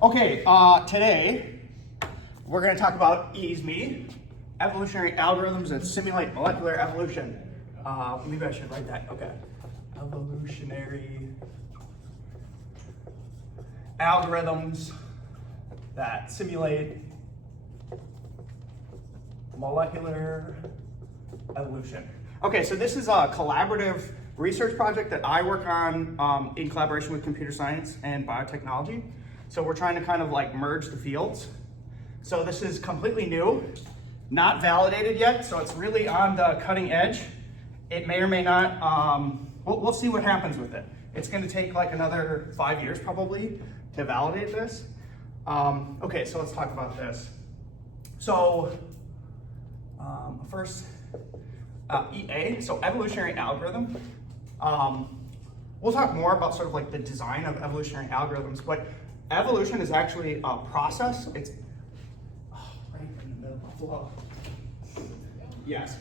Okay, today we're going to talk about EASME, evolutionary algorithms that simulate molecular evolution. Maybe I should write that. Okay. Evolutionary algorithms that simulate molecular evolution. Okay, so this is a collaborative research project that I work on in collaboration with computer science and biotechnology. So we're trying to kind of like merge the fields. So this is completely new, not validated yet, so it's really on the cutting edge. It may or may not, we'll see what happens with it. It's gonna take like another 5 years probably to validate this. Okay, so let's talk about this. So first, EA, so evolutionary algorithm. We'll talk more about sort of like the design of evolutionary algorithms, but evolution is actually a process. It's right in the middle of flow. Yes.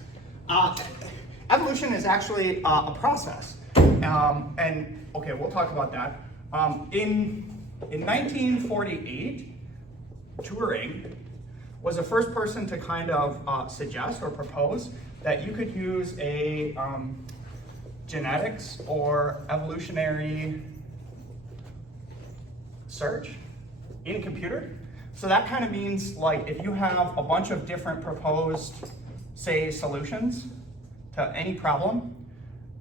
Evolution is actually a process. And okay, we'll talk about that. In 1948, Turing was the first person to kind of suggest or propose that you could use a genetics or evolutionary search in a computer. So that kind of means like if you have a bunch of different proposed, say, solutions to any problem,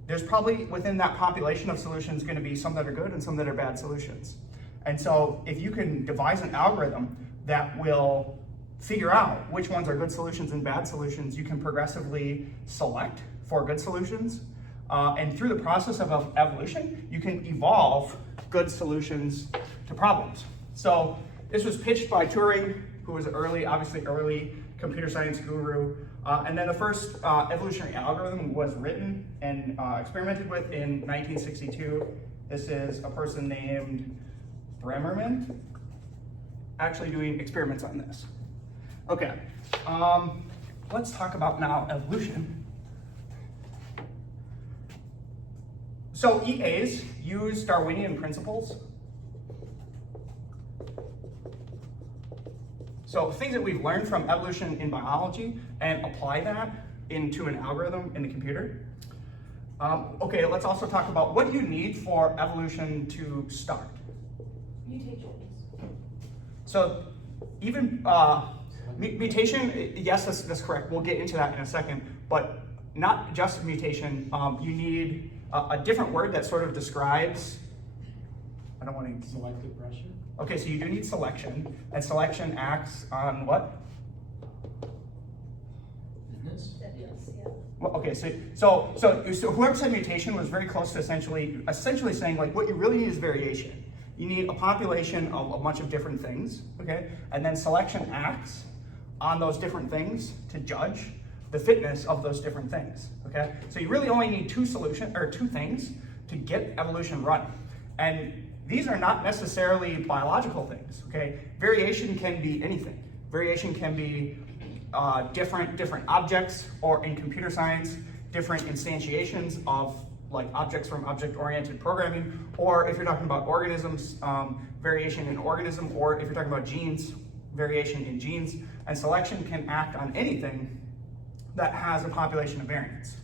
there's probably within that population of solutions going to be some that are good and some that are bad solutions. And so if you can devise an algorithm that will figure out which ones are good solutions and bad solutions, you can progressively select for good solutions. And through the process of evolution, you can evolve good solutions to problems. So this was pitched by Turing, who was obviously early computer science guru. And then the first evolutionary algorithm was written and experimented with in 1962. This is a person named Bremerman actually doing experiments on this. Okay, let's talk about now evolution. So EAs use Darwinian principles. So things that we've learned from evolution in biology and apply that into an algorithm in the computer. Okay, let's also talk about what do you need for evolution to start? Mutations. So even mutation, yes, that's correct. We'll get into that in a second, but not just mutation. You need a different word that sort of describes, I don't want to... Selective pressure? Okay, so you do need selection, and selection acts on what? Fitness? Yes, yeah. Well, okay, so whoever said mutation was very close to essentially saying like what you really need is variation. You need a population of a bunch of different things, okay? And then selection acts on those different things to judge the fitness of those different things, okay? So you really only need two things to get evolution running. And these are not necessarily biological things, okay? Variation can be anything. Variation can be different objects, or in computer science, different instantiations of like objects from object-oriented programming, or if you're talking about organisms, variation in organism, or if you're talking about genes, variation in genes. And selection can act on anything that has a population of variants,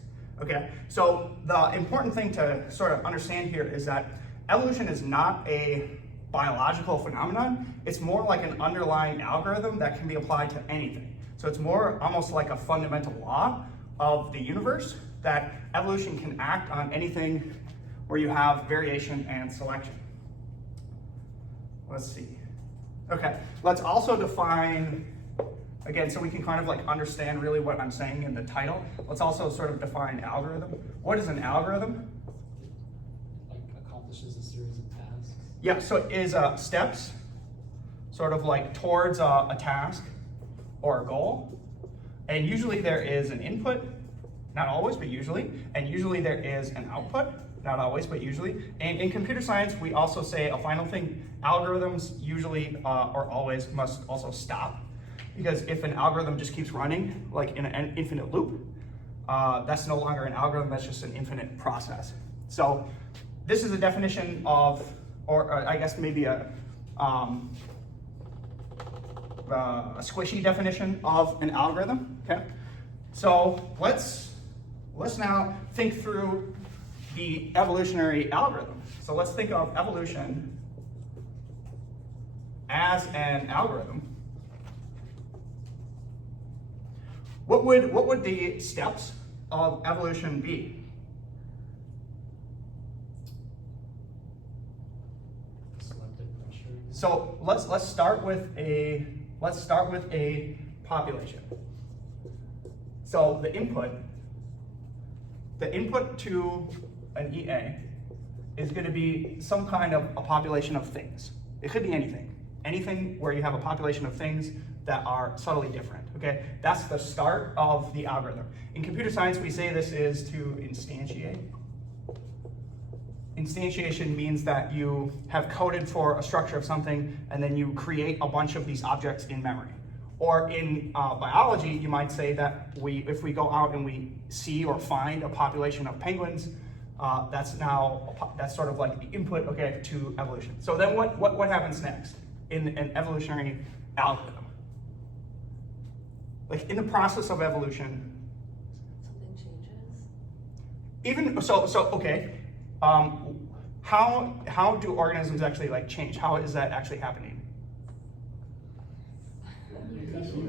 okay? So the important thing to sort of understand here is that evolution is not a biological phenomenon. It's more like an underlying algorithm that can be applied to anything. So it's more almost like a fundamental law of the universe that evolution can act on anything where you have variation and selection. Let's see. Okay, let's also define, again, so we can kind of like understand really what I'm saying in the title. Let's also sort of define algorithm. What is an algorithm? Like accomplishes a series of tasks? Yeah, so it is steps, sort of like towards a task or a goal. And usually there is an input, not always, but usually. And usually there is an output, not always, but usually. And in computer science, we also say a final thing. Algorithms usually or always must also stop. Because if an algorithm just keeps running, like in an infinite loop, that's no longer an algorithm, that's just an infinite process. So this is a definition of, or I guess maybe a a squishy definition of an algorithm. Okay, so let's now think through the evolutionary algorithm. So let's think of evolution as an algorithm. What would the steps of evolution be? Selective pressure. So let's start with a population. So the input to an EA is going to be some kind of a population of things. It could be anything where you have a population of things that are subtly different. Okay, that's the start of the algorithm. In computer science, we say this is to instantiate. Instantiation means that you have coded for a structure of something and then you create a bunch of these objects in memory. Or in biology, you might say that if we go out and we see or find a population of penguins, that's sort of like the input, okay, to evolution. So then what happens next in an evolutionary algorithm? Like in the process of evolution, Something changes. even so okay. How do organisms actually like change? How is that actually happening?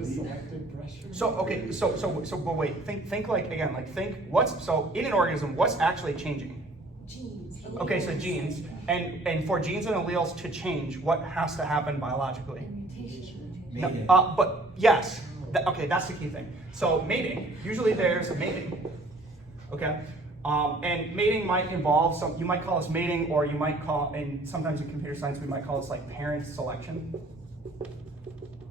Selective pressure. So okay, but wait, think like again, like think so in an organism, what's actually changing? Genes. Okay, so genes, and for genes and alleles to change, what has to happen biologically? Mutation. No, but yes, okay, that's the key thing. So mating, usually there's mating, okay? And mating might involve you might call this mating, or you might call, and sometimes in computer science we might call this like parent selection.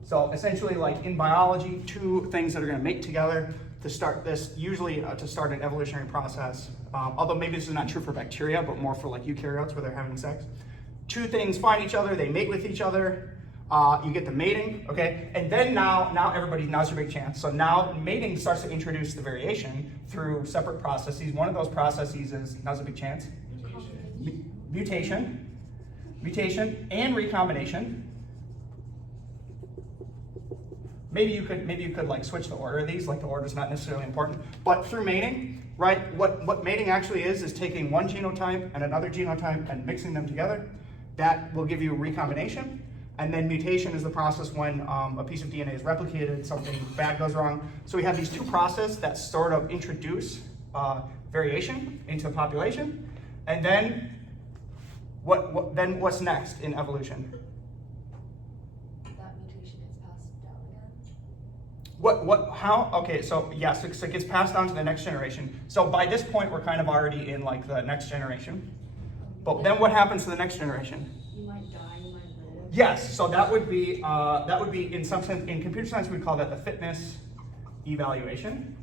So essentially, like in biology, two things that are going to mate together to start this, usually to start an evolutionary process. Although maybe this is not true for bacteria, but more for like eukaryotes where they're having sex. Two things find each other, they mate with each other. You get the mating, okay? And then now's your big chance. So now mating starts to introduce the variation through separate processes. One of those processes is, now's a big chance, mutation, and recombination. Maybe you could like switch the order of these, like the order is not necessarily important. But through mating, right, what mating actually is taking one genotype and another genotype and mixing them together. That will give you recombination. And then mutation is the process when a piece of DNA is replicated, something bad goes wrong. So we have these two processes that sort of introduce variation into the population. And then what's next in evolution? That mutation gets passed down again. Okay, so yeah, so it gets passed on to the next generation. So by this point, we're kind of already in like the next generation. But then what happens to the next generation? You might die, you might live. Yes, so that would be in some sense, in computer science we'd call that the fitness evaluation.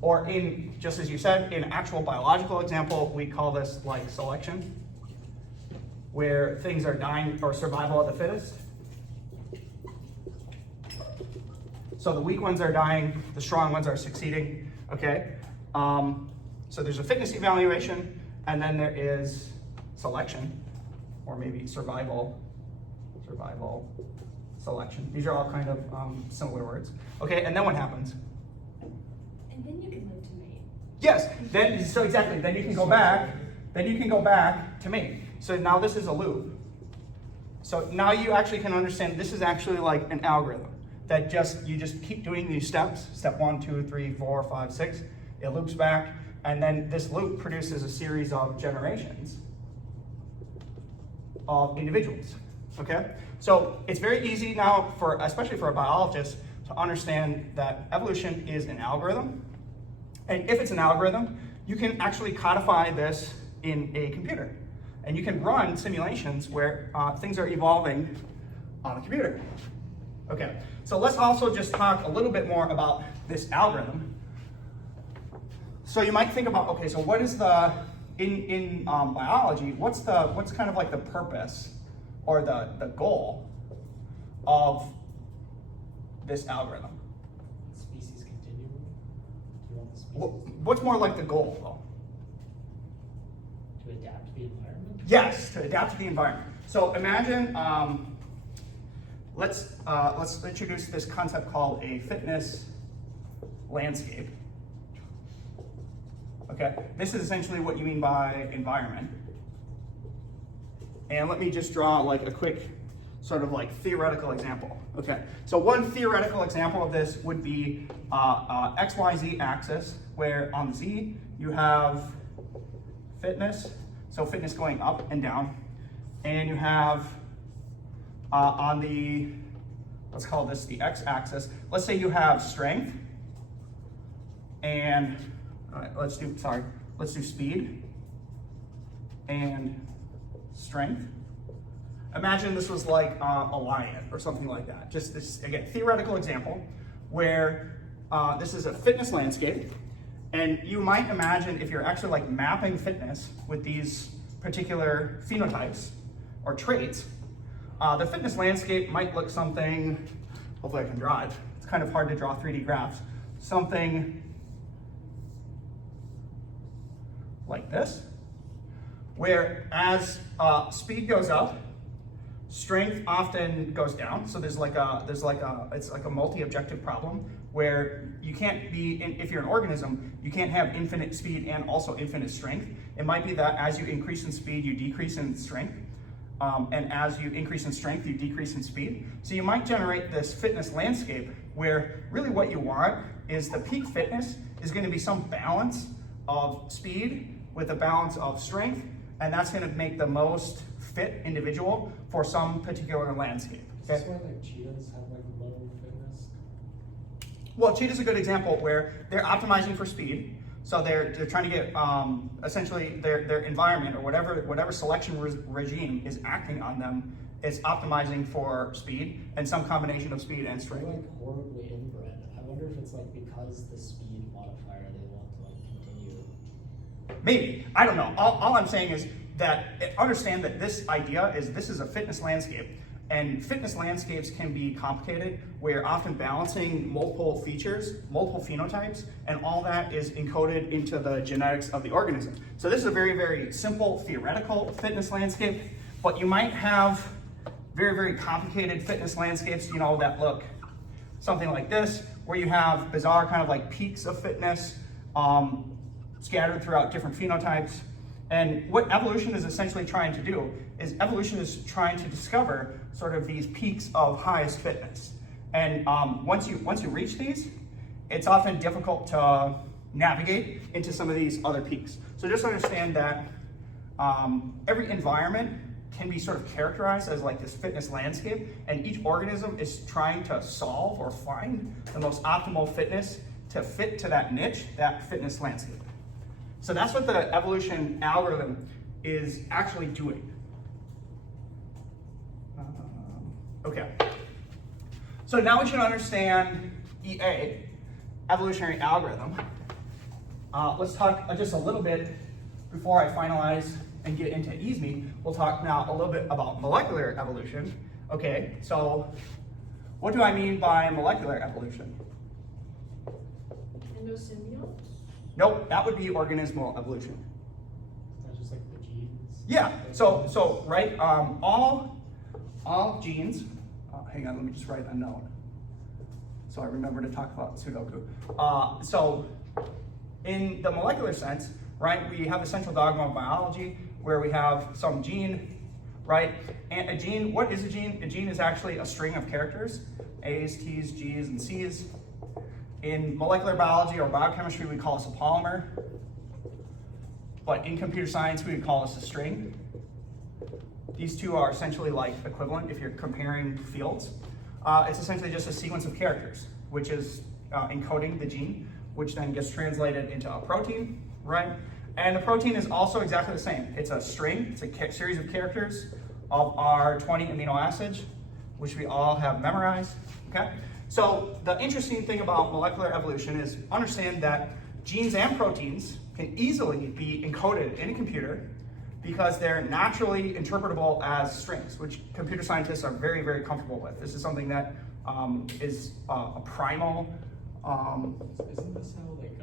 Or in, just as you said, in actual biological example, we call this like selection, where things are dying, or survival of the fittest. So the weak ones are dying, the strong ones are succeeding, okay? So there's a fitness evaluation, and then there is selection, or maybe survival, selection. These are all kind of similar words. Okay, and then what happens? And then you can live to mate. Yes, so exactly, then you can go back to mate. So now this is a loop. So now you actually can understand this is actually like an algorithm that you just keep doing these steps, step 1, 2, 3, 4, 5, 6, it loops back, and then this loop produces a series of generations of individuals, okay? So it's very easy now, especially for a biologist, to understand that evolution is an algorithm. And if it's an algorithm, you can actually codify this in a computer. And you can run simulations where things are evolving on a computer. Okay, so let's also just talk a little bit more about this algorithm. So you might think about, okay, so what is in biology, what's kind of like the purpose or the goal of this algorithm? Species continuum. Do you want the species What's more like the goal, though? to adapt to the environment? Yes, to adapt to the environment. So imagine let's introduce this concept called a fitness landscape. Okay, this is essentially what you mean by environment. And let me just draw like a quick sort of like theoretical example. Okay, so one theoretical example of this would be XYZ axis, where on the Z you have fitness, so fitness going up and down, and you have on the, let's call this the X axis, let's say you have strength, and let's do speed and strength. Imagine this was like a lion or something like that. Just this, again, theoretical example where this is a fitness landscape, and you might imagine if you're actually like mapping fitness with these particular phenotypes or traits, the fitness landscape might look something, hopefully I can draw it, it's kind of hard to draw 3D graphs, something like this, where as speed goes up, strength often goes down. So it's like a multi-objective problem where you can't be, if you're an organism, you can't have infinite speed and also infinite strength. It might be that as you increase in speed, you decrease in strength. And as you increase in strength, you decrease in speed. So you might generate this fitness landscape where really what you want is the peak fitness is going to be some balance of speed with a balance of strength, and that's going to make the most fit individual for some particular landscape. Is this why like cheetahs have like low fitness? Well, cheetah's a good example where they're optimizing for speed. So they're trying to get essentially their environment or whatever selection regime is acting on them is optimizing for speed and some combination of speed and They're strength. like horribly inbred. I wonder if it's like because the speed modifier they want to like continue. Maybe, I don't know. All I'm saying is that understand that this idea is this is a fitness landscape, and fitness landscapes can be complicated. We're often balancing multiple features, multiple phenotypes, and all that is encoded into the genetics of the organism. So this is a very, very simple theoretical fitness landscape, but you might have very, very complicated fitness landscapes, you know, that look something like this, where you have bizarre kind of like peaks of fitness scattered throughout different phenotypes. And what evolution is essentially trying to do is evolution is trying to discover sort of these peaks of highest fitness. And once you reach these, it's often difficult to navigate into some of these other peaks. So just understand that every environment can be sort of characterized as like this fitness landscape, and each organism is trying to solve or find the most optimal fitness to fit to that niche, that fitness landscape. So that's what the evolution algorithm is actually doing. Okay. So now we should understand EA, evolutionary algorithm. Let's talk just a little bit before I finalize and get into EASME. We'll talk now a little bit about molecular evolution. Okay, so what do I mean by molecular evolution? Endosymbionts? Nope, that would be organismal evolution. That's just like the genes. Yeah, so right, all genes, hang on, let me just write a note so I remember to talk about Sudoku. So in the molecular sense, right, we have a central dogma of biology where we have some gene, right? And a gene, what is a gene? A gene is actually a string of characters, A's, T's, G's, and C's. In molecular biology or biochemistry, we call this a polymer. But in computer science, we would call this a string. These two are essentially like equivalent if you're comparing fields. It's essentially just a sequence of characters, which is encoding the gene, which then gets translated into a protein, right? And the protein is also exactly the same. It's a string, it's a series of characters of our 20 amino acids, which we all have memorized, okay? So the interesting thing about molecular evolution is understand that genes and proteins can easily be encoded in a computer because they're naturally interpretable as strings, which computer scientists are very, very comfortable with. This is something that is a primal. Isn't this how like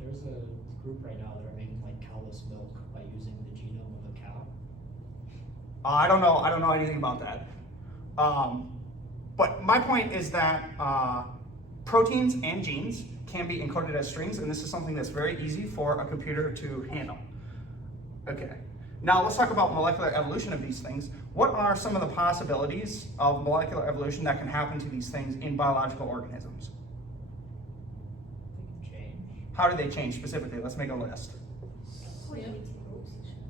there's a group right now that are making like cowless milk by using the genome of a cow? I don't know anything about that. But my point is that proteins and genes can be encoded as strings, and this is something that's very easy for a computer to handle. Okay, now let's talk about molecular evolution of these things. What are some of the possibilities of molecular evolution that can happen to these things in biological organisms? They can change. How do they change specifically? Let's make a list.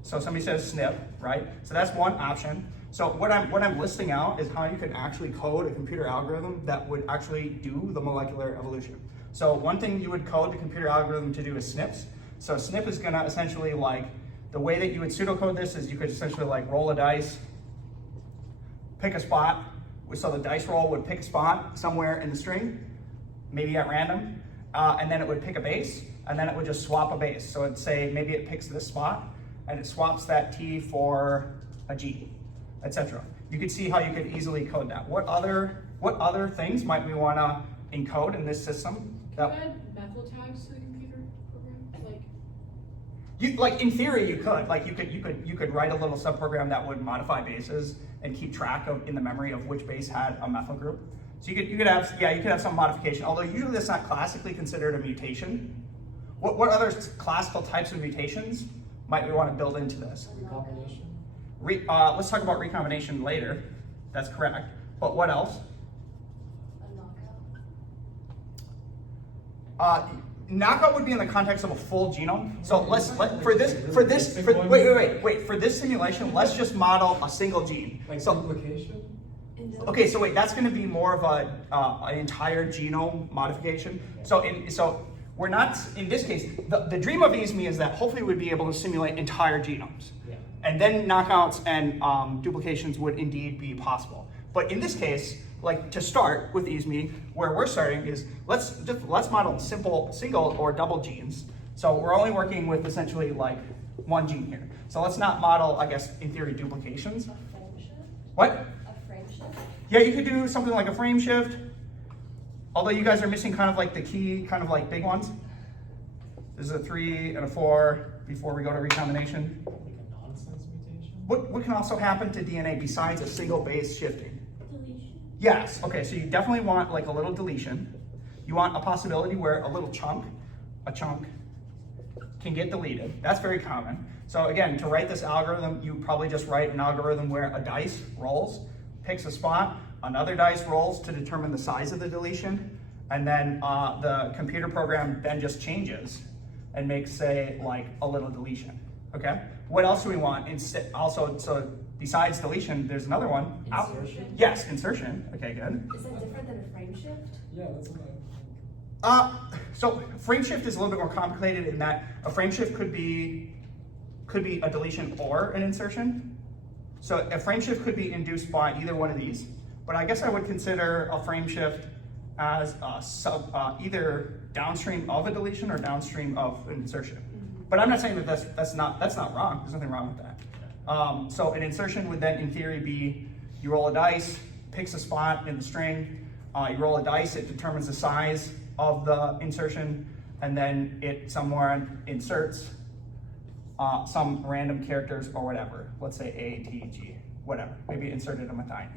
So somebody says SNP, right? So that's one option. So what I'm listing out is how you can actually code a computer algorithm that would actually do the molecular evolution. So one thing you would code the computer algorithm to do is SNPs. So SNP is gonna essentially, like, the way that you would pseudocode this is you could essentially like roll a dice, pick a spot. So the dice roll would pick a spot somewhere in the string, maybe at random, and then it would pick a base, and then it would just swap a base. So it'd say maybe it picks this spot, and it swaps that T for a G, etc. You could see how you could easily code that. What other things might we want to encode in this system? Can you add methyl tags to the computer program? Like in theory, you could. Like you could write a little subprogram that would modify bases and keep track of in the memory of which base had a methyl group. So you could have some modification. Although usually that's not classically considered a mutation. What other classical types of mutations might we want to build into this? Recombination. Let's talk about recombination later. That's correct. But what else? Knockout would be in the context of a full genome. So for this simulation, let's just model a single gene. Like So duplication? okay, so wait, that's going to be more of an entire genome modification. So we're not in this case. The dream of EASME is that hopefully we'd be able to simulate entire genomes, Yeah. and then knockouts and duplications would indeed be possible. But in this case, like to start with EASME, where we're starting is let's model simple single or double genes. So we're only working with essentially like one gene here. So let's not model, I guess, in theory, duplications. A frame shift? What? A frame shift? Yeah, you could do something like a frame shift. Although you guys are missing kind of like the key, kind of like big ones. This is a 3 and a 4 before we go to recombination. Like a nonsense mutation? What can also happen to DNA besides a single base shifting? Deletion. Yes, okay, so you definitely want like a little deletion. You want a possibility where a little chunk, can get deleted. That's very common. So again, to write this algorithm, you probably just write an algorithm where a dice rolls, picks a spot, another dice rolls to determine the size of the deletion, and then the computer program then just changes and makes, say, like a little deletion, okay? What else do we want? Also, so besides deletion, there's another one. Insertion? Yes, insertion, okay, good. Is that different than a frame shift? Yeah, that's what So frame shift is a little bit more complicated in that a frame shift could be a deletion or an insertion. So a frame shift could be induced by either one of these, but I guess I would consider a frame shift as either downstream of a deletion or downstream of an insertion. But I'm not saying that that's not wrong. There's nothing wrong with that. So an insertion would then, in theory, be you roll a dice, picks a spot in the string. You roll a dice, it determines the size of the insertion, and then it somewhere inserts some random characters or whatever. Let's say A, T, G, whatever. Maybe inserted a methionine.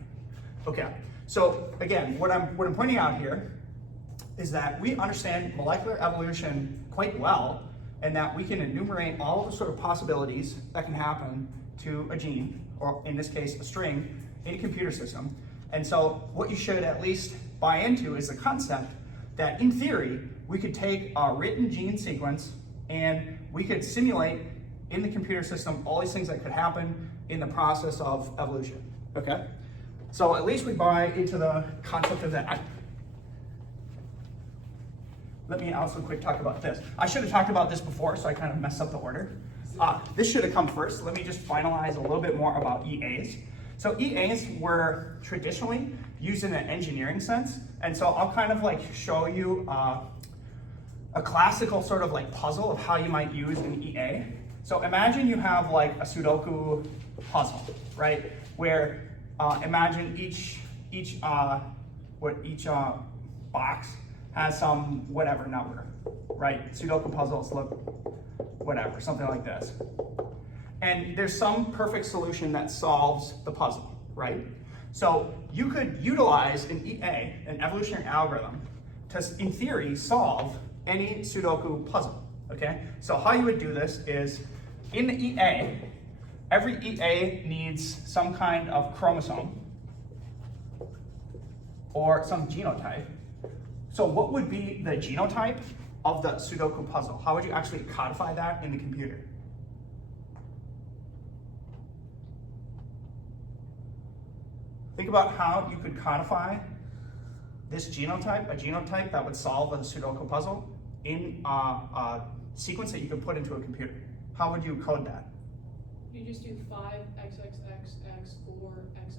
Okay. So again, what I'm pointing out here is that we understand molecular evolution quite well, and that we can enumerate all of the sort of possibilities that can happen to a gene, or in this case, a string, in a computer system. And so what you should at least buy into is the concept that in theory, we could take a written gene sequence and we could simulate in the computer system all these things that could happen in the process of evolution, okay? So at least we buy into the concept of that. Let me also quick talk about this. I should have talked about this before, so I kind of messed up the order. This should have come first. Let me just finalize a little bit more about EAs. So EAs were traditionally used in an engineering sense, and so I'll kind of like show you a classical sort of like puzzle of how you might use an EA. So imagine you have like a Sudoku puzzle, right? Where imagine each box has some whatever number, right? Sudoku puzzles look whatever, something like this. And there's some perfect solution that solves the puzzle, right? So you could utilize an EA, an evolutionary algorithm, to, in theory, solve any Sudoku puzzle, okay? So how you would do this is, in the EA, every EA needs some kind of chromosome or some genotype. So what would be the genotype of the Sudoku puzzle? How would you actually codify that in the computer? Think about how you could codify this genotype, a genotype that would solve a Sudoku puzzle, in a sequence that you could put into a computer. How would you code that? You just do 5xxxx4xx.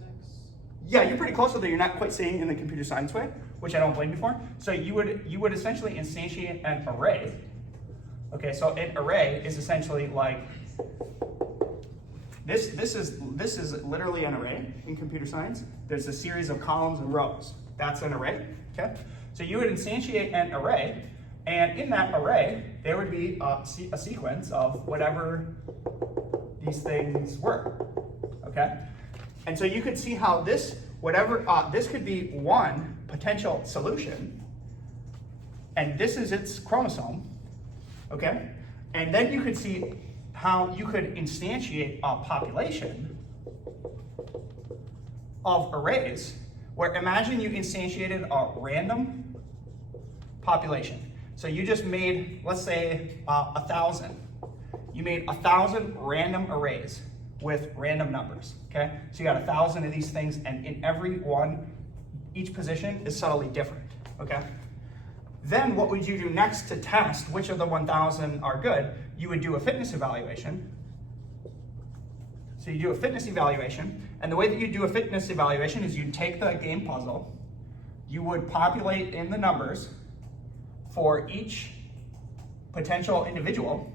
Yeah, you're pretty close, although you're not quite saying it in the computer science way, which I don't blame you for. So you would essentially instantiate an array. Okay, so an array is essentially like this is literally an array in computer science. There's a series of columns and rows. That's an array. Okay, so you would instantiate an array, and in that array there would be a sequence of whatever these things were. Okay. And so you could see how this, this could be one potential solution, and this is its chromosome, okay? And then you could see how you could instantiate a population of arrays, where imagine you instantiated a random population. So you just made, let's say, 1,000. You made 1,000 random arrays with random numbers, okay? So you got 1,000 of these things, and in every one, each position is subtly different, okay? Then what would you do next to test which of the 1,000 are good? You would do a fitness evaluation. So you do a fitness evaluation, and the way that you do a fitness evaluation is you'd take the game puzzle, you would populate in the numbers for each potential individual,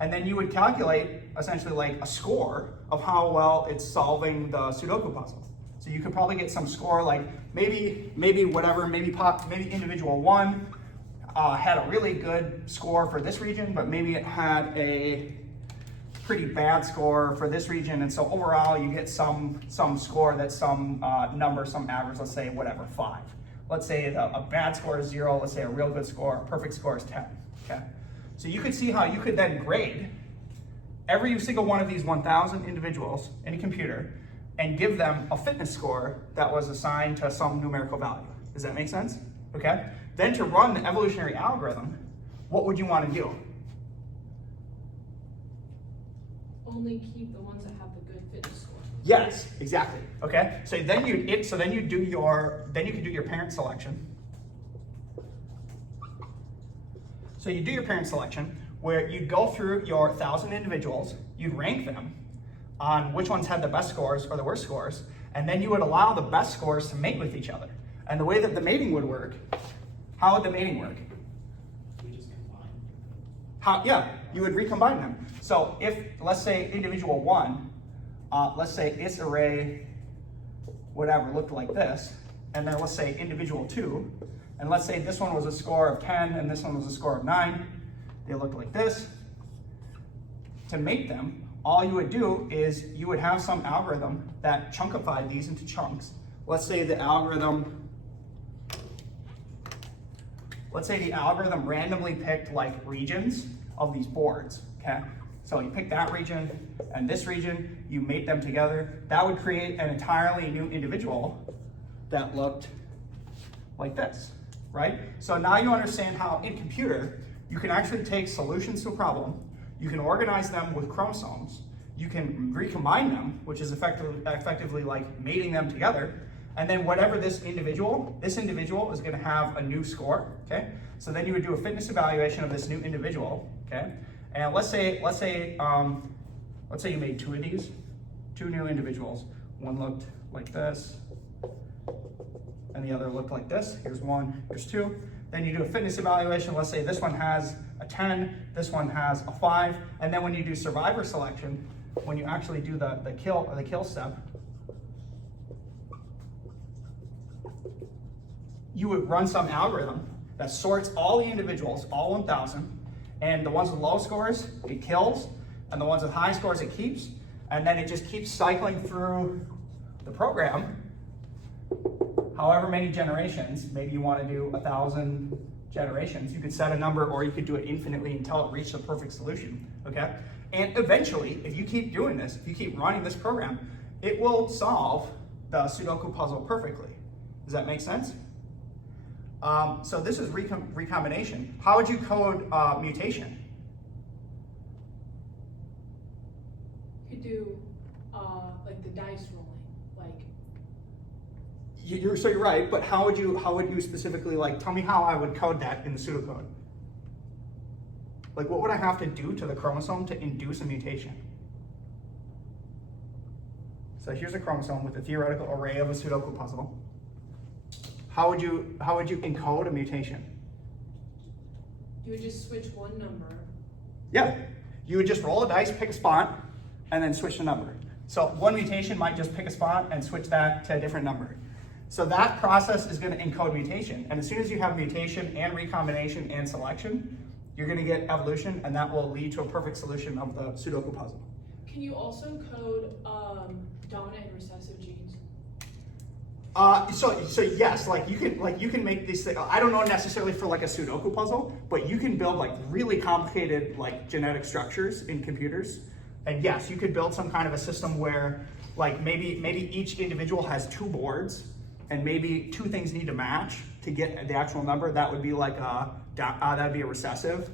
and then you would calculate essentially like a score of how well it's solving the Sudoku puzzle. So you could probably get some score, like maybe individual one had a really good score for this region, but maybe it had a pretty bad score for this region, and so overall you get some score that's some number, some average, let's say whatever, 5. Let's say a bad score is 0, let's say a real good score, a perfect score is 10, okay? So you could see how you could then grade every single one of these 1,000 individuals in a computer and give them a fitness score that was assigned to some numerical value. Does that make sense? Okay? Then to run the evolutionary algorithm, what would you want to do? Only keep the ones that have the good fitness score. Yes, exactly. Okay? So then you could do your parent selection. So you do your parent selection, where you'd go through your 1,000 individuals, you'd rank them on which ones had the best scores or the worst scores, and then you would allow the best scores to mate with each other. And the way that the mating would work, how would the mating work? We just combine. You would recombine them. So if, let's say, individual 1, let's say its array, whatever, looked like this, and then let's say individual 2, and let's say this one was a score of 10 and this one was a score of 9, they looked like this. To mate them, all you would do is you would have some algorithm that chunkified these into chunks. Let's say the algorithm randomly picked like regions of these boards, okay? So you pick that region and this region, you mate them together. That would create an entirely new individual that looked like this, right? So now you understand how in computer, you can actually take solutions to a problem, you can organize them with chromosomes, you can recombine them, which is effectively like mating them together, and then whatever this individual is going to have a new score, okay? So then you would do a fitness evaluation of this new individual, okay? And let's say you made 2 of these, 2 new individuals. One looked like this, and the other looked like this. Here's 1, here's 2. Then you do a fitness evaluation. Let's say this one has a 10, this one has a 5, and then when you do survivor selection, when you actually do the kill step, you would run some algorithm that sorts all the individuals, all 1,000, and the ones with low scores, it kills, and the ones with high scores, it keeps, and then it just keeps cycling through the program however many generations, maybe you want to do 1,000 generations, you could set a number or you could do it infinitely until it reached the perfect solution, okay? And eventually, if you keep doing this, if you keep running this program, it will solve the Sudoku puzzle perfectly. Does that make sense? So this is recombination. How would you code mutation? You could do like the dice rolling, like So you're right, but how would you specifically, like, tell me how I would code that in the pseudocode? Like, what would I have to do to the chromosome to induce a mutation? So here's a chromosome with a theoretical array of a Sudoku puzzle. How would you encode a mutation? you would just switch one number. Yeah, you would just roll a dice, pick a spot, and then switch the number. So one mutation might just pick a spot and switch that to a different number. So that process is going to encode mutation. And as soon as you have mutation and recombination and selection, you're going to get evolution, and that will lead to a perfect solution of the Sudoku puzzle. Can you also code dominant and recessive genes? So yes, you can make these things. I don't know necessarily for like a Sudoku puzzle, but you can build like really complicated like genetic structures in computers. And yes, you could build some kind of a system where like maybe each individual has 2 boards, and maybe 2 things need to match to get the actual number. That would be like that'd be a recessive.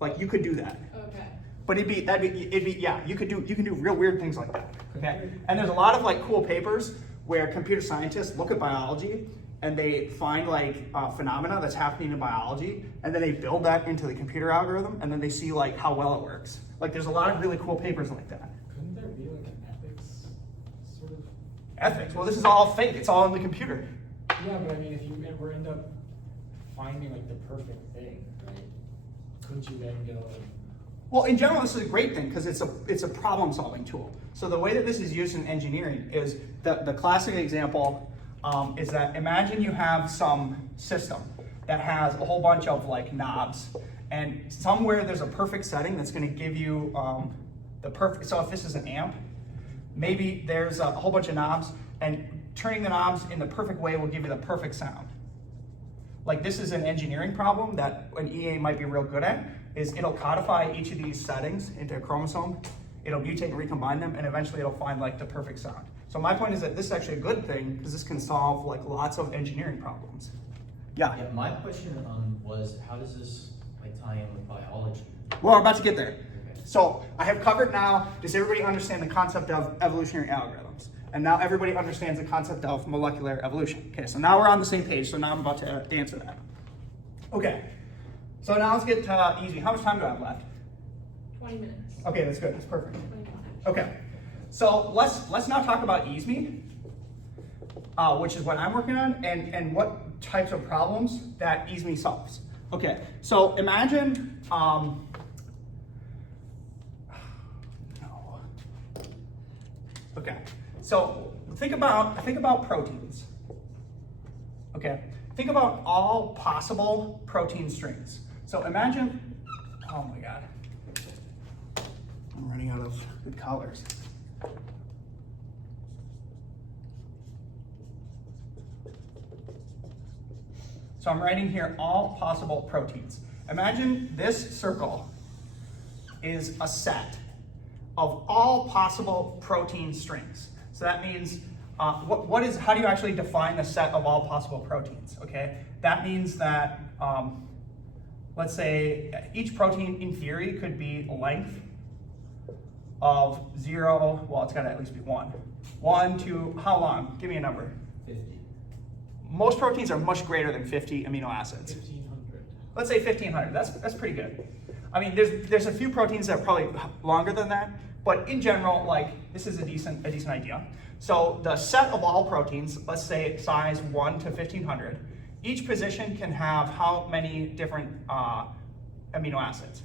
Like you could do that. Okay. But you could do real weird things like that. Okay. And there's a lot of like cool papers where computer scientists look at biology and they find like phenomena that's happening in biology, and then they build that into the computer algorithm, and then they see like how well it works. Like there's a lot of really cool papers like that. Couldn't there be like an ethics sort of? Ethics. Well, this is all fake. It's all in the computer. Yeah, but I mean, if you ever end up finding like the perfect thing, right? Couldn't you then go? Well, in general, this is a great thing because it's a problem-solving tool. So the way that this is used in engineering is the classic example is that imagine you have some system that has a whole bunch of like knobs, and somewhere there's a perfect setting that's going to give you the perfect. So if this is an amp, maybe there's a whole bunch of knobs, and turning the knobs in the perfect way will give you the perfect sound. Like this is an engineering problem that an EA might be real good at, is it'll codify each of these settings into a chromosome, it'll mutate and recombine them, and eventually it'll find like the perfect sound. So my point is that this is actually a good thing because this can solve like lots of engineering problems. Yeah. Yeah, my question was, how does this like tie in with biology? Well, we're about to get there. Okay. So I have covered now, does everybody understand the concept of evolutionary algorithms? And now everybody understands the concept of molecular evolution. Okay, so now we're on the same page, so now I'm about to answer that. Okay, so now let's get to EASME. How much time do I have left? 20 minutes. Okay, that's good, that's perfect. 25. Okay, so let's now talk about EASME, which is what I'm working on, and what types of problems that EASME solves. Okay, so imagine, no. Okay, so think about proteins. Okay, think about all possible protein strings. So imagine, oh my God, I'm running out of good colors. So I'm writing here all possible proteins. Imagine this circle is a set of all possible protein strings. So that means, how do you actually define the set of all possible proteins, okay? That means that, let's say each protein in theory could be a length of 0, well, it's gotta at least be 1. 1 to how long? Give me a number. 50. Most proteins are much greater than 50 amino acids. 1500. Let's say 1500, that's pretty good. I mean, there's a few proteins that are probably longer than that, but in general, like, this is a decent idea. So the set of all proteins, let's say size 1 to 1500, each position can have how many different amino acids?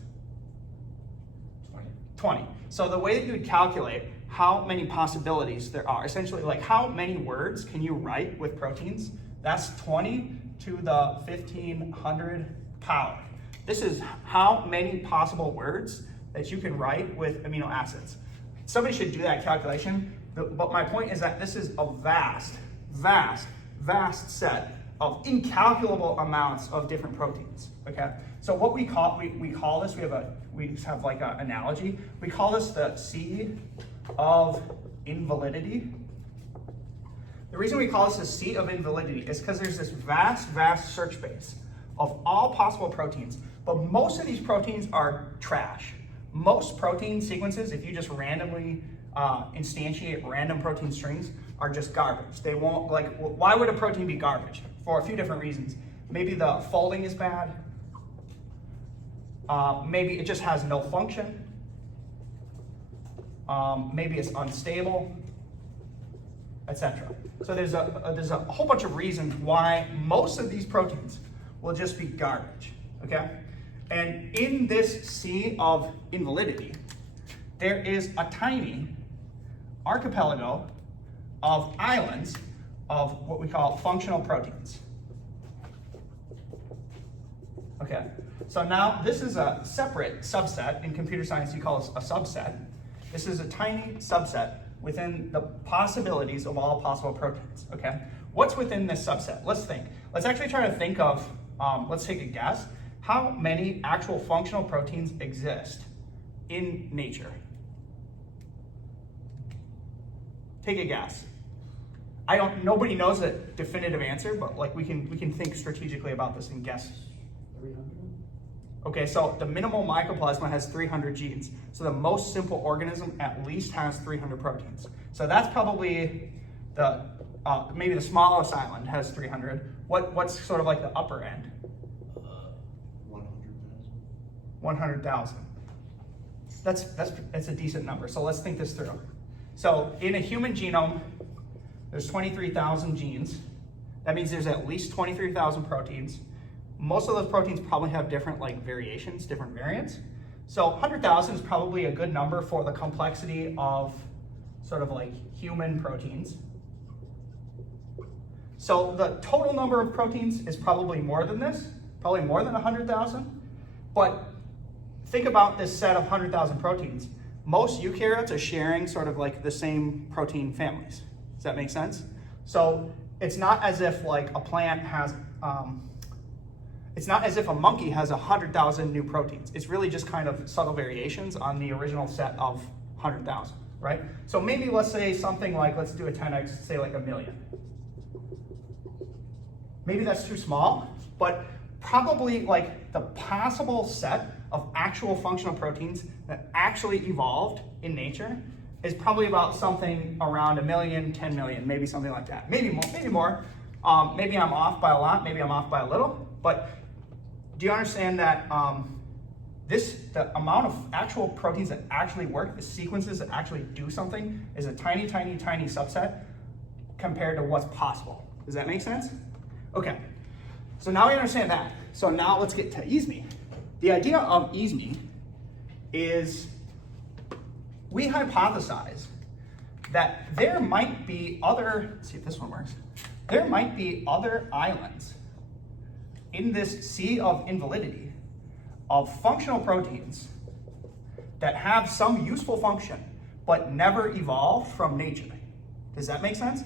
20. 20. So the way that you would calculate how many possibilities there are, essentially like how many words can you write with proteins, that's 20 to the 1500 power. This is how many possible words that you can write with amino acids. Somebody should do that calculation, but my point is that this is a vast, vast vast set of incalculable amounts of different proteins, okay? So what we call this, we have like an analogy, we call this the sea of invalidity. The reason we call this the sea of invalidity is because there's this vast search space of all possible proteins, but most of these proteins are trash. Most protein sequences, if you just randomly instantiate random protein strings, are just garbage. They won't, like, why would a protein be garbage? For a few different reasons. Maybe the folding is bad. Maybe it just has no function. Maybe it's unstable, etc. So there's a whole bunch of reasons why most of these proteins will just be garbage, okay? And in this sea of invalidity, there is a tiny archipelago of islands of what we call functional proteins. Okay, so now this is a separate subset. In computer science, you call this a subset. This is a tiny subset within the possibilities of all possible proteins, okay? What's within this subset? Let's think. Let's actually try to think of, let's take a guess. How many actual functional proteins exist in nature? Take a guess. Nobody knows a definitive answer, but like we can think strategically about this and guess. 300? Okay, so the minimal mycoplasma has 300 genes. So the most simple organism at least has 300 proteins. So that's probably the, maybe the smallest island has 300. What's sort of like the upper end? 100,000. 100,000. That's a decent number. So let's think this through. So in a human genome, there's 23,000 genes. That means there's at least 23,000 proteins. Most of those proteins probably have different like variations, different variants. So 100,000 is probably a good number for the complexity of sort of like human proteins. So the total number of proteins is probably more than this, probably more than 100,000. But think about this set of 100,000 proteins. Most eukaryotes are sharing sort of like the same protein families. Does that make sense? So it's not as if like a plant has, it's not as if a monkey has 100,000 new proteins. It's really just kind of subtle variations on the original set of 100,000, right? So maybe let's say something like, let's do a 10x, say like 1 million. Maybe that's too small, but probably like the possible set of actual functional proteins that actually evolved in nature is probably about something around 1 million, 10 million, maybe something like that. Maybe more, maybe more. Maybe I'm off by a lot, maybe I'm off by a little, but do you understand that the amount of actual proteins that actually work, the sequences that actually do something, is a tiny, tiny, tiny subset compared to what's possible. Does that make sense? Okay, so now we understand that. So now let's get to EASME. The idea of EASME is we hypothesize that there might be other, let's see if this one works, there might be other islands in this sea of invalidity of functional proteins that have some useful function but never evolved from nature. Does that make sense?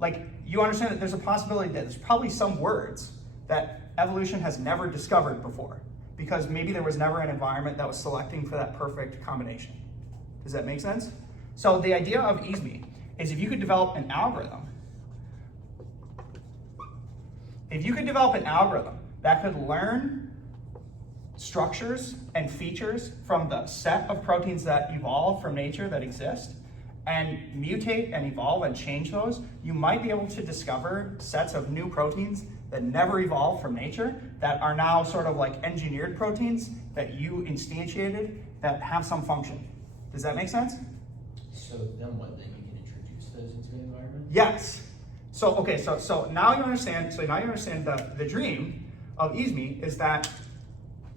Like, you understand that there's a possibility that there's probably some words that evolution has never discovered before because maybe there was never an environment that was selecting for that perfect combination. Does that make sense? So the idea of EASME is if you could develop an algorithm that could learn structures and features from the set of proteins that evolve from nature that exist and mutate and evolve and change those, you might be able to discover sets of new proteins that never evolved from nature that are now sort of like engineered proteins that you instantiated that have some function. Does that make sense? So then what? Then you can introduce those into the environment? Yes. So okay, so now you understand. So now you understand the dream of EASME is that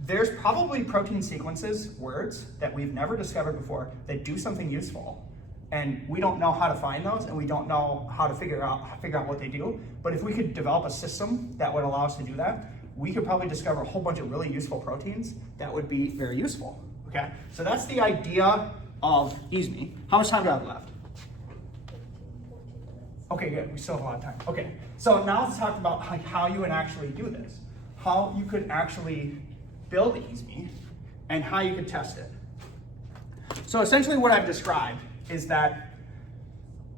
there's probably protein sequences, words that we've never discovered before that do something useful, and we don't know how to find those, and we don't know how to figure out what they do. But if we could develop a system that would allow us to do that, we could probably discover a whole bunch of really useful proteins that would be very useful. Okay, so that's the idea of EASME. How much time do I have left? 14 minutes. Okay, good. We still have a lot of time. Okay, so now let's talk about like how you would actually do this. How you could actually build EASME and how you could test it. So essentially what I've described is that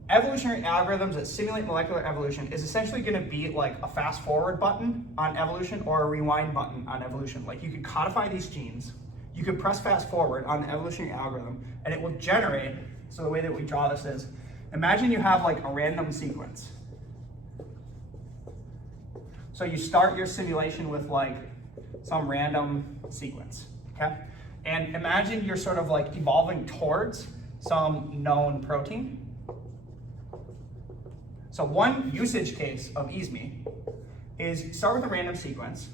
evolutionary algorithms that simulate molecular evolution is essentially going to be like a fast forward button on evolution or a rewind button on evolution. Like you could codify these genes, you could press fast forward on the evolutionary algorithm, and it will generate, so the way that we draw this is, imagine you have like a random sequence. So you start your simulation with like some random sequence, okay? And imagine you're sort of like evolving towards some known protein. So one usage case of EASME is start with a random sequence,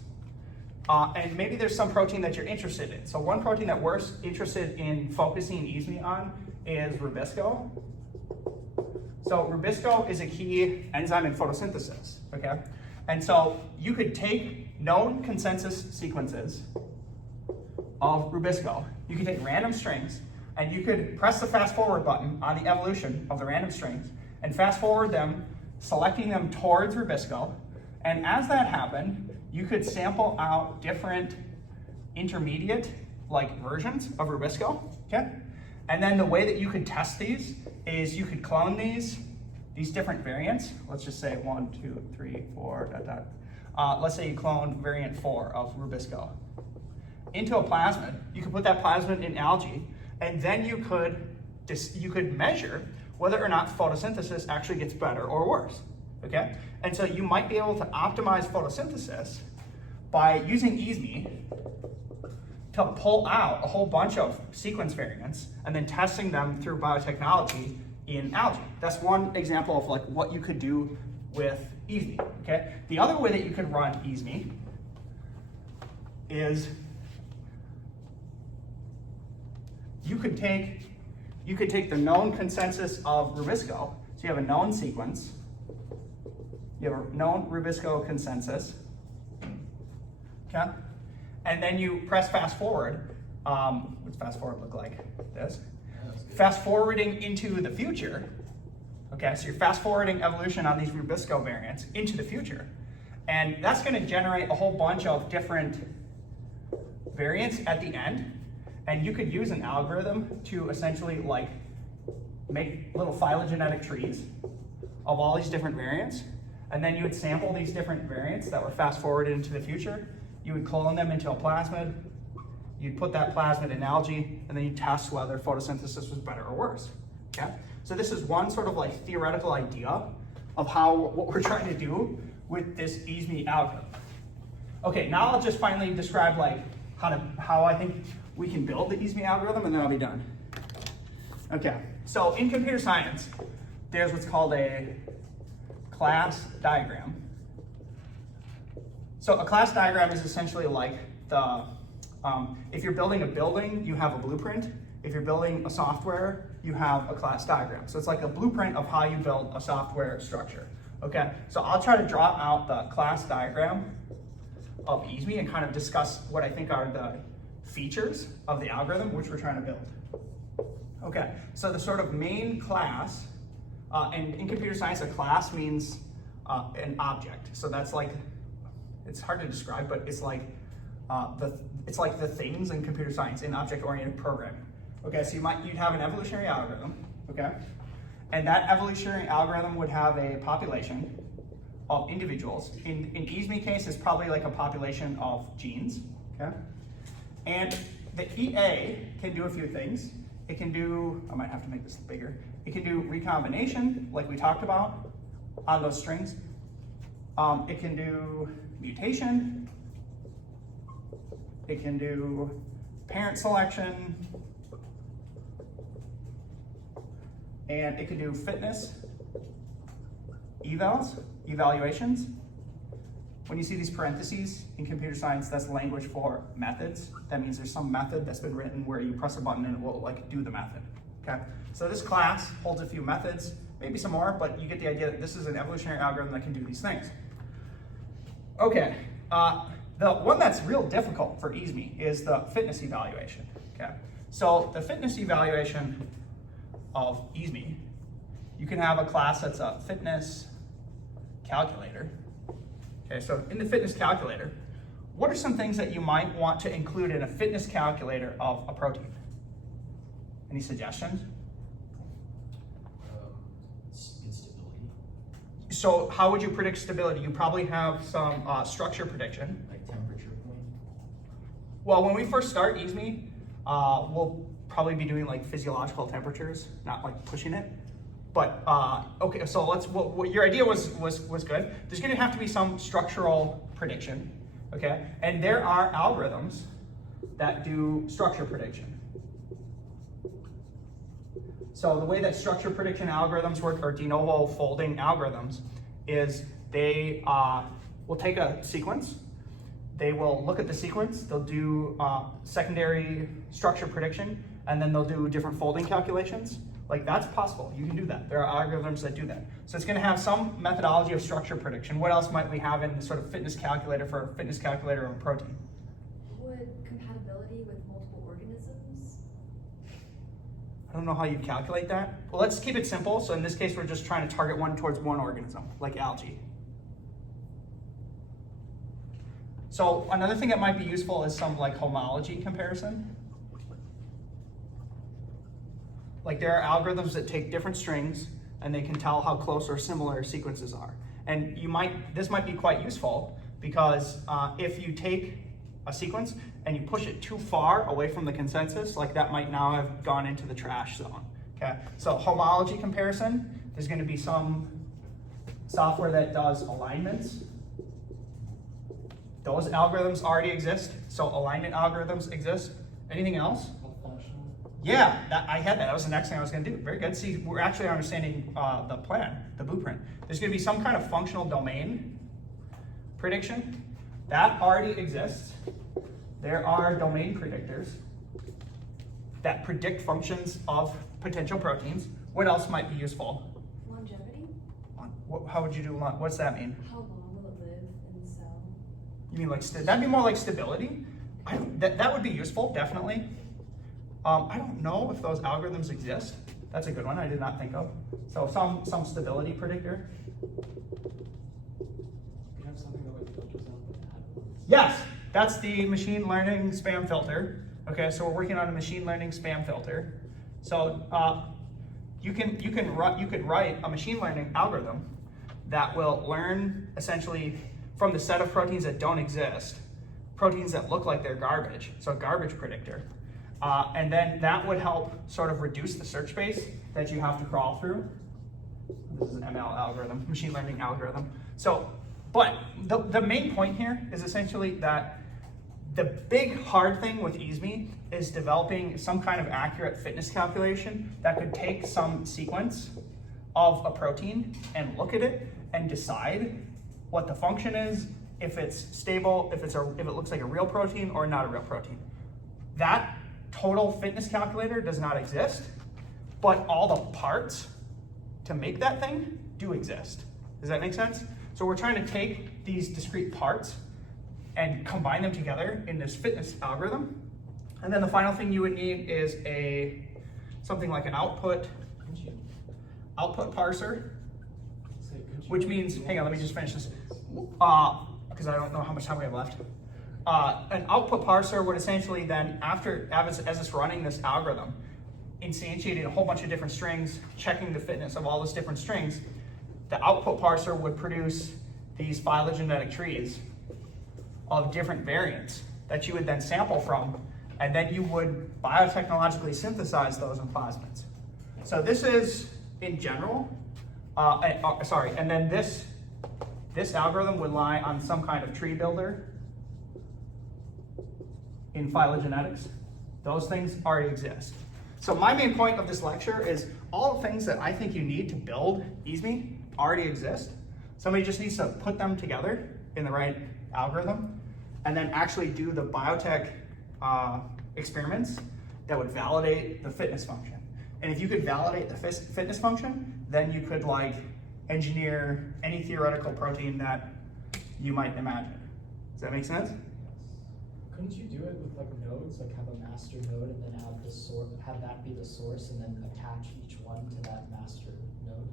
and maybe there's some protein that you're interested in. So one protein that we're interested in focusing EASME on is rubisco. So rubisco is a key enzyme in photosynthesis, okay? And so you could take known consensus sequences of rubisco, you could take random strings, and you could press the fast forward button on the evolution of the random strings and fast forward them, selecting them towards rubisco. And as that happened, you could sample out different intermediate like versions of rubisco, okay? And then the way that you could test these is you could clone these different variants. Let's just say 1, 2, 3, 4, dot, dot. Let's say you clone variant 4 of rubisco into a plasmid. You could put that plasmid in algae, and then you could measure whether or not photosynthesis actually gets better or worse, okay? And so you might be able to optimize photosynthesis by using EASME to pull out a whole bunch of sequence variants and then testing them through biotechnology in algae. That's one example of like what you could do with EASME, okay? The other way that you could run EASME is you could take the known consensus of rubisco. So you have a known sequence, you have a known rubisco consensus, okay? And then you press fast forward. What's fast forward look like? This. Fast forwarding into the future. Okay, so you're fast forwarding evolution on these rubisco variants into the future. And that's going to generate a whole bunch of different variants at the end. And you could use an algorithm to essentially like make little phylogenetic trees of all these different variants. And then you would sample these different variants that were fast forwarded into the future. You would clone them into a plasmid. You'd put that plasmid in algae, and then you test whether photosynthesis was better or worse. Okay? So this is one sort of like theoretical idea of what we're trying to do with this EASME algorithm. Okay, now I'll just finally describe like how I think we can build the EASME algorithm, and then I'll be done. Okay, so in computer science, there's what's called a class diagram. So a class diagram is essentially like if you're building a building, you have a blueprint. If you're building a software, you have a class diagram. So it's like a blueprint of how you build a software structure. Okay, so I'll try to draw out the class diagram of EASME and kind of discuss what I think are the features of the algorithm which we're trying to build. Okay, so the sort of main class, and in computer science, a class means an object. So that's like, it's hard to describe, but it's like the things in computer science in object-oriented programming. Okay, so you'd have an evolutionary algorithm, okay? And that evolutionary algorithm would have a population of individuals. In EASME case, it's probably like a population of genes, okay? And the EA can do a few things. It can do, I might have to make this bigger. It can do recombination, like we talked about on those strings. It can do mutation. It can do parent selection. And it can do fitness, evaluations. When you see these parentheses in computer science, that's language for methods. That means there's some method that's been written where you press a button and it will like do the method, okay? So this class holds a few methods, maybe some more, but you get the idea that this is an evolutionary algorithm that can do these things. Okay, the one that's real difficult for EASME is the fitness evaluation, okay? So the fitness evaluation of EASME you can have a class that's a fitness calculator. Okay, so in the fitness calculator, what are some things that you might want to include in a fitness calculator of a protein? Any suggestions? Instability, So how would you predict stability? You probably have some structure prediction. like temperature point. Well, when we first start EASME, we'll probably be doing like physiological temperatures, not like pushing it. But okay, so let's. What your idea was good. There's going to have to be some structural prediction, okay? And there are algorithms that do structure prediction. So the way that structure prediction algorithms work, or de novo folding algorithms, is they will take a sequence. They will look at the sequence. They'll do secondary structure prediction, and then they'll do different folding calculations. Like, that's possible. You can do that. There are algorithms that do that. So it's going to have some methodology of structure prediction. What else might we have in the sort of fitness calculator for a fitness calculator of a protein? Would compatibility with multiple organisms? I don't know how you calculate that. Well, let's keep it simple. So in this case, we're just trying to target one towards one organism, like algae. So another thing that might be useful is some like homology comparison. Like, there are algorithms that take different strings and they can tell how close or similar sequences are. And this might be quite useful because if you take a sequence and you push it too far away from the consensus, like that might now have gone into the trash zone. Okay, so homology comparison, there's going to be some software that does alignments. Those algorithms already exist, so alignment algorithms exist. Anything else? Functional. Yeah, I had that. That was the next thing I was going to do. Very good. See, we're actually understanding the plan, the blueprint. There's going to be some kind of functional domain prediction. That already exists. There are domain predictors that predict functions of potential proteins. What else might be useful? Longevity? How would you do? What's that mean? How long will it live in the cell? You mean like that'd be more like stability? That would be useful, definitely. I don't know if those algorithms exist. That's a good one I did not think of. So some stability predictor. You have something that like filters out the bad ones. Yes, that's the machine learning spam filter. Okay, so we're working on a machine learning spam filter. So you could write a machine learning algorithm that will learn essentially from the set of proteins that don't exist, proteins that look like they're garbage, so a garbage predictor. And then that would help sort of reduce the search space that you have to crawl through. This is an ML algorithm, machine learning algorithm. So, but the main point here is essentially that the big hard thing with EASME is developing some kind of accurate fitness calculation that could take some sequence of a protein and look at it and decide what the function is, if it's stable, if it looks like a real protein or not a real protein. That total fitness calculator does not exist, but all the parts to make that thing do exist. Does that make sense? So we're trying to take these discrete parts and combine them together in this fitness algorithm. And then the final thing you would need is something like an output parser, which means, hang on, let me just finish this, because I don't know how much time we have left. An output parser would essentially then, as it's running this algorithm, instantiating a whole bunch of different strings, checking the fitness of all those different strings, the output parser would produce these phylogenetic trees of different variants that you would then sample from, and then you would biotechnologically synthesize those in plasmids. So this is, in general, and then this algorithm would lie on some kind of tree builder in phylogenetics. Those things already exist. So my main point of this lecture is all the things that I think you need to build EASME already exist. Somebody just needs to put them together in the right algorithm and then actually do the biotech experiments that would validate the fitness function. And if you could validate the fitness function, then you could like engineer any theoretical protein that you might imagine. Does that make sense? Couldn't you do it with like nodes, like have a master node and then have the source, have that be the source and then attach each one to that master node?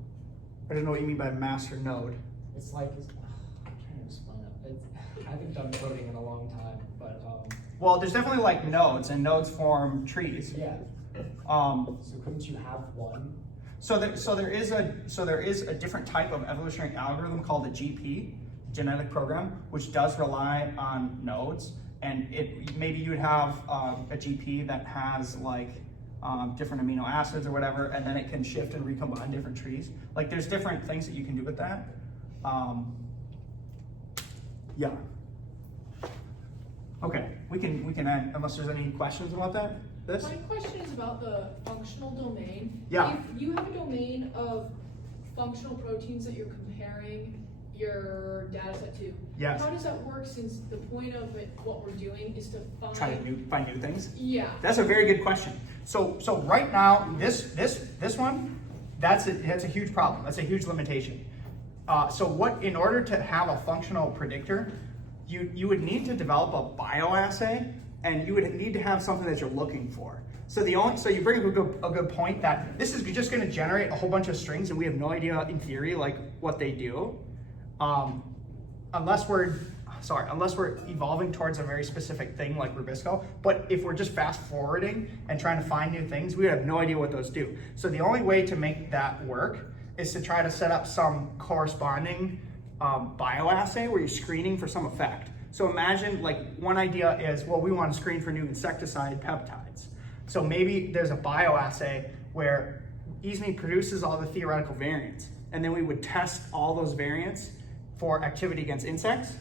I don't know what you mean by master node. It's like, I'm trying to explain it. I haven't done coding in a long time, but Well, there's definitely like nodes, and nodes form trees. yeah. Um, So couldn't you have one? so there is a different type of evolutionary algorithm called a GP, genetic program, which does rely on nodes. And maybe you would have a GP that has like different amino acids or whatever, and then it can shift and recombine different trees. Like there's different things that you can do with that. Yeah. Okay, we can end unless there's any questions about that. This? My question is about the functional domain. Yeah. If you have a domain of functional proteins that you're comparing your data set to, Yes. how does that work, since the point of it, what we're doing is to find... Try to find new things. Yeah. That's a very good question. So right now, this one, that's a huge problem. That's a huge limitation. So in order to have a functional predictor, you would need to develop a bioassay, and you would need to have something that you're looking for. So you bring up a good point that this is just going to generate a whole bunch of strings, and we have no idea in theory like what they do, unless we're evolving towards a very specific thing like Rubisco. But if we're just fast forwarding and trying to find new things, we have no idea what those do. So the only way to make that work is to try to set up some corresponding bioassay where you're screening for some effect. So imagine, like, one idea is, well, we want to screen for new insecticide peptides. So maybe there's a bioassay where EASME produces all the theoretical variants, and then we would test all those variants for activity against insects,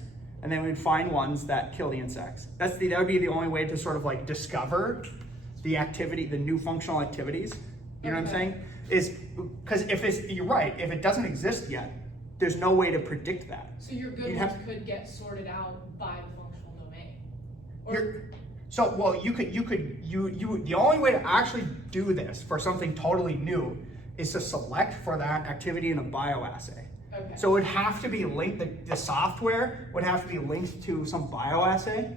and then we'd find ones that kill the insects. That would be the only way to sort of like discover the activity, the new functional activities. You know what I'm saying? Is because you're right, if it doesn't exist yet, there's no way to predict that. So your good ones could get sorted out by the functional domain. The only way to actually do this for something totally new is to select for that activity in a bioassay. Okay. So it would have to be linked, the software would have to be linked to some bioassay.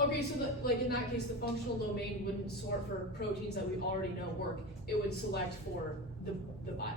Okay, so in that case, the functional domain wouldn't sort for proteins that we already know work. It would select for the bioassay.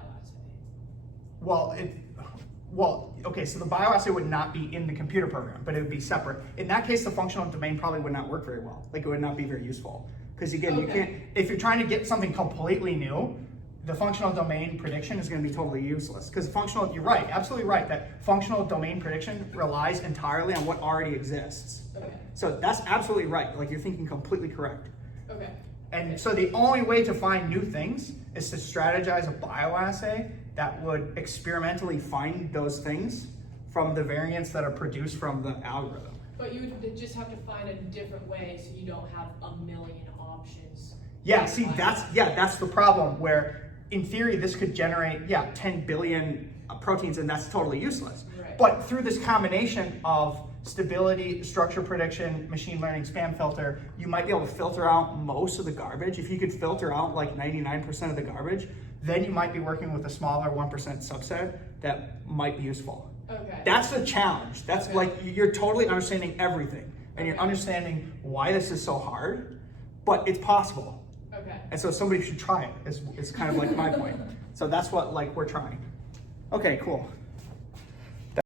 Okay, so the bioassay would not be in the computer program, but it would be separate. In that case, the functional domain probably would not work very well. Like, it would not be very useful. Because again, you can't, if you're trying to get something completely new, the functional domain prediction is going to be totally useless. Because you're right, absolutely right, that functional domain prediction relies entirely on what already exists. Okay. So that's absolutely right. Like, you're thinking completely correct. Okay. And so the only way to find new things is to strategize a bioassay that would experimentally find those things from the variants that are produced from the algorithm. But you would just have to find a different way so you don't have a million options. Yeah, see, that's the problem, where in theory this could generate 10 billion proteins, and that's totally useless. Right. But through this combination of stability, structure prediction, machine learning, spam filter, you might be able to filter out most of the garbage. If you could filter out like 99% of the garbage, then you might be working with a smaller 1% subset that might be useful. Okay. That's the challenge. That's like, you're totally understanding everything, and you're understanding why this is so hard, but it's possible. Okay. And so somebody should try it, is kind of like my point. So that's what we're trying. Okay, cool.